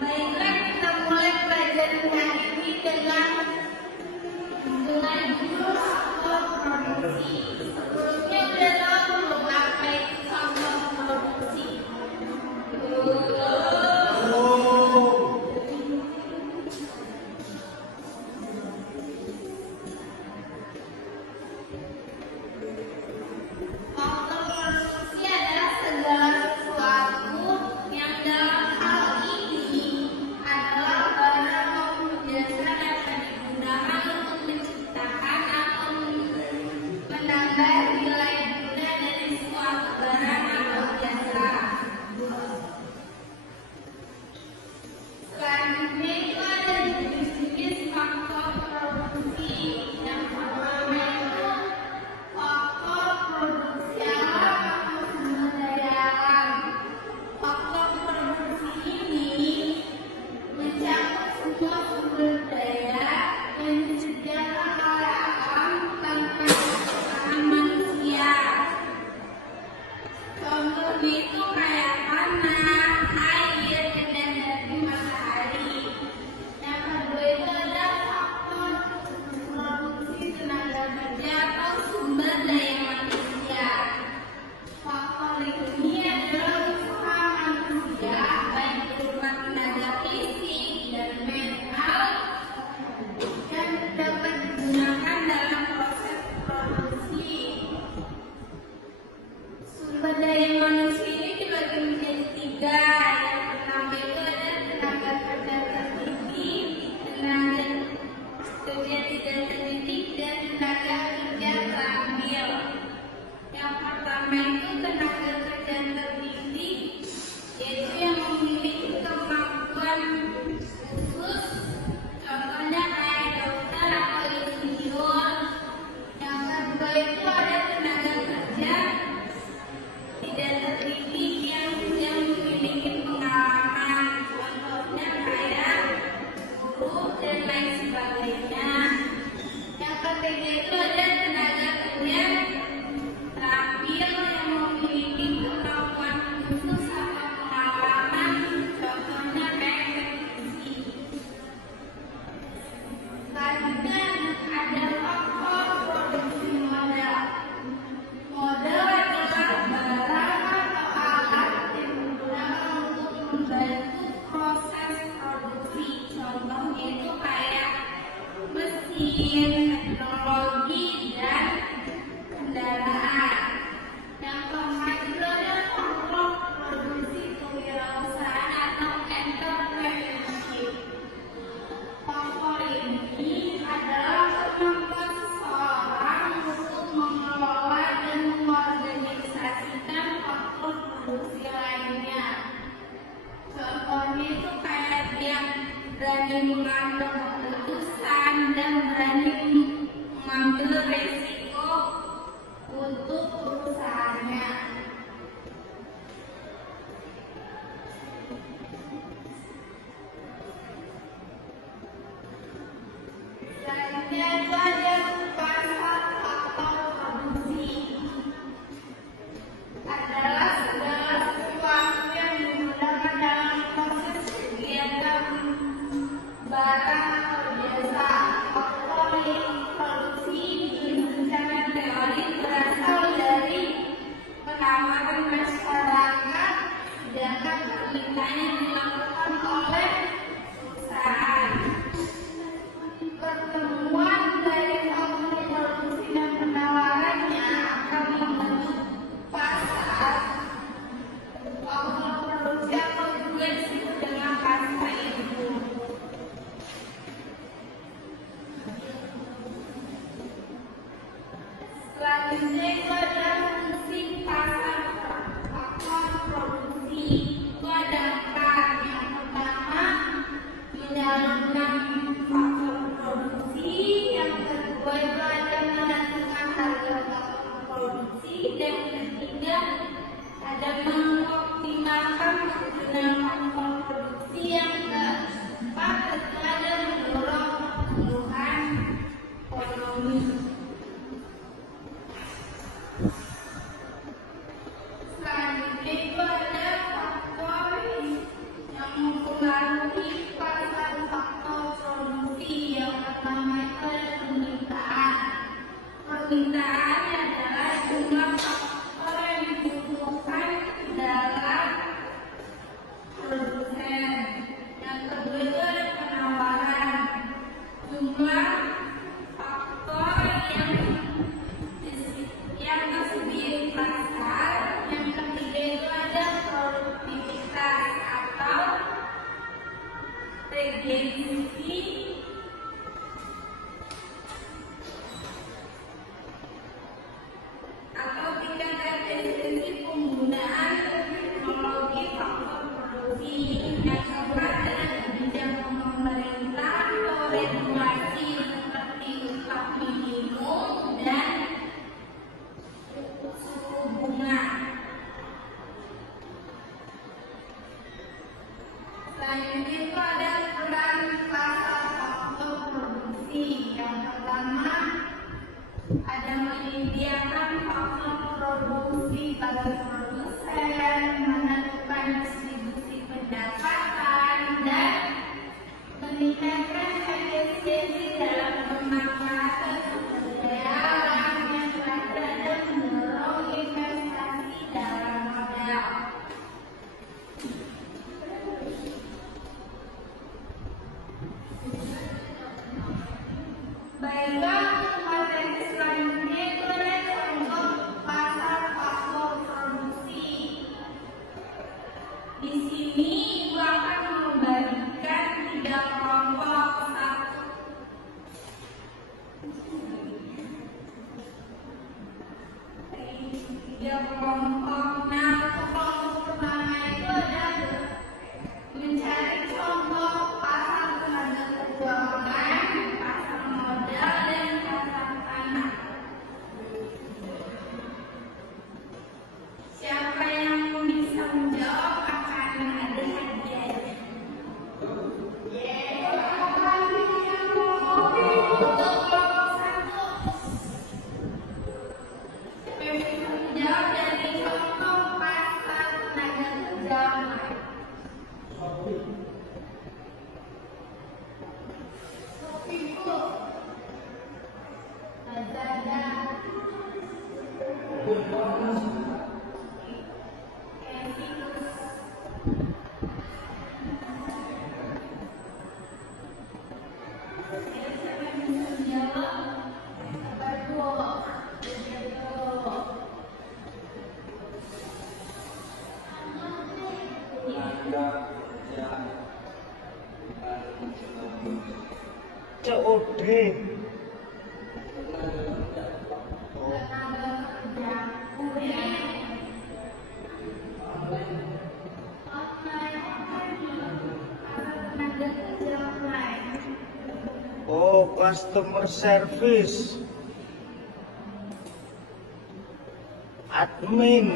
Baiklah, kita mulai pelajaran hari ini dengan jurus faktor produksi. Sebelumnya udah tahu belum apa itu faktor produksi? Faktor produksi adalah segala sesuatu yang dalam hal ini adalah barang maupun jasa dapat digunakan untuk menciptakan atau menambah nilai guna dari suatu barang atau jasa. Selanjutnya itu ada jenis-jenis faktor produksi. Yang pertama itu faktor produksi alam atau sumber daya alam. Faktor produksi ini mencakup semua sumber daya yang disediakan oleh alam tanpa ciptaan manusia. Contohnya itu kayak tanah, air, dan dari matahari. Yang kedua itu ada faktor produksi tenaga kerja atau sumber daya manusia. Faktor ini adalah usaha manusia baik berupa tenaga fisik dan mental yang dapat digunakan dalam proses produksi. Sumber daya manusia ini dibagi menjadi tiga. Yang pertama itu ada tenaga kerja terdidik, tenaga kerja tidak terdidik, dan tenaga kerja terampil. Yang pertama itu tenaga kerja terdidik, yaitu yang memiliki kemampuan khusus, contohnya kayak dokter atau insinyur. Yang kedua itu ada tenaga kerja tidak terdidik yang memiliki pengalaman, contohnya kayak guru dan lain sebagainya. Yang ketiga itu ada tenaga kerja terampil yang memiliki kemampuan khusus atau pengalaman, contohnya kayak teknisi. Selanjutnya ada faktor produksi modal. Modal adalah barang atau alat yang digunakan untuk membantu proses produksi. Contohnya itu kayak mesin, teknologi, dan kendaraan. Yang keempat itu ada faktor produksi kewirausahaan atau entrepreneurship. Faktor ini adalah kemampuan seseorang untuk mengelola dan mengorganisasikan faktor produksi lainnya. Contohnya itu kayak yang berani mengambil keputusan dan berani mengambil resiko untuk perusahaannya. Selanjutnya itu ada pasar faktor produksi. Adalah segala sesuatu yang digunakan dalam proses kegiatan barang atau jasa. Faktor produksi berdasarkan teori berasal dari penawaran masyarakat, sedangkan permintaannya dilakukan oleh perusahaan. selanjutnya itu ada fungsi pasar faktor produksi. Itu ada 4. Yang pertama menyalurkan faktor produksi, yang kedua itu ada menentukan harga faktor produksi, dan ketiga ada mengoptimalkan penggunaan faktor produksi, yang keempat itu ada mendorong pertumbuhan ekonomi. Selanjutnya itu ada faktor yang mempengaruhi pasar faktor produksi. Yang pertama itu ada permintaan. Permintaan adalah jumlah faktor yang dibutuhkan dalam produsen. Yang kedua itu ada penawaran. Jumlah faktor yang tersedia di pasar. Yang ketiga itu ada produktivitas atau regensi atau tingkat efisiensi penggunaan teknologi faktor produksi. Yang keempat adalah kebijakan pemerintah atau regulasi seperti upah minimum dan suku bunga. Selanjutnya itu ada peran pasar faktor produksi. Yang pertama ada menyediakan faktor produksi bagi produsen, menentukan distribusi pendapatan, dan meningkatkan efisiensi dalam pemanfaatan sumber daya alam. Yang terakhir ada mendorong investasi dalam modal. Baiklah, materi selanjutnya itu ada contoh pasar faktor produksi. Di sini Ibu akan membagikan 3 kelompok. Nah, kelompok pertama itu ada mencari contoh pasar tenaga kerja online, pasar modal, dan pasar tanah. Siapa yang bisa menjawab akan ada hadiahnya. Untuk kelompok 1, siapa yang bisa menjawab dari contoh pasar tenaga kerja online? Ibu Lazada, Canvas. Siapa yang bisa menjawab? Bagus. COD. Oh, customer service. Admin.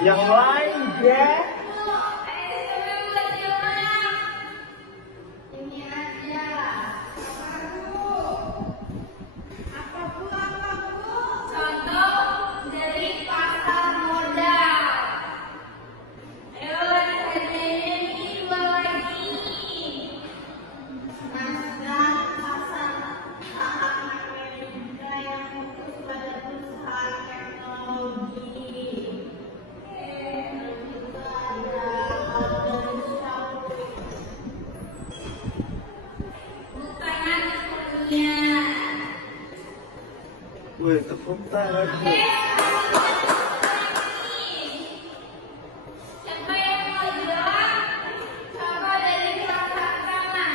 Yang lain, Jack. Ini aja. Apa bu? Contoh dari pasar modal. Ayo kerjanya ini dua lagi. Nasdaq pasar saham Amerika yang fokus pada perusahaan teknologi. Juga ada Golden Shower. Pertanyaan pertanyaan. Wih, tepuk tangan. Siapa yang mau jawab? Coba dari belakang kanan.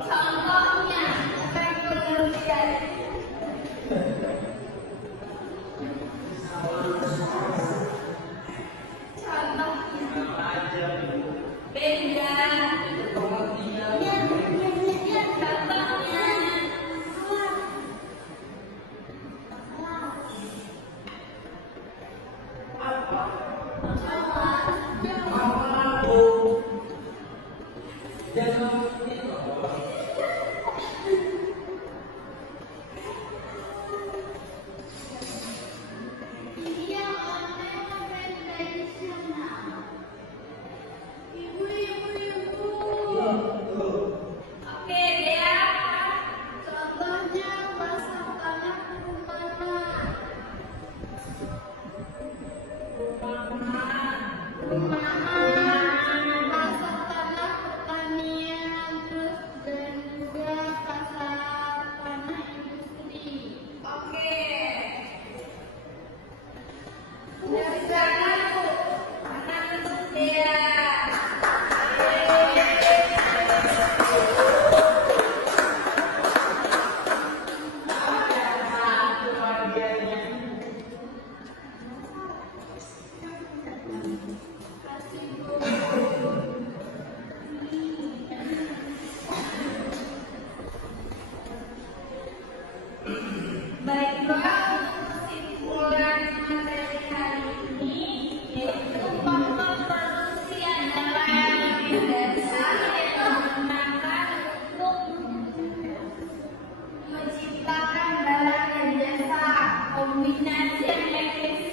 Contohnya, bukan pengertian. Contohnya. Beda. Ini yang online konvensional. Ibu. Oke, Dea. Contohnya pasar tanah perumahan. Pasar tanah pertanian, terus dan juga pasar tanah industri. Oke. Dari sana Bu, akan untuk Dea. Baiklah, untuk kesimpulan materi hari ini, yaitu faktor produksi adalah elemen dasar yang digunakan untuk menciptakan barang dan jasa. Kombinasi yang efisien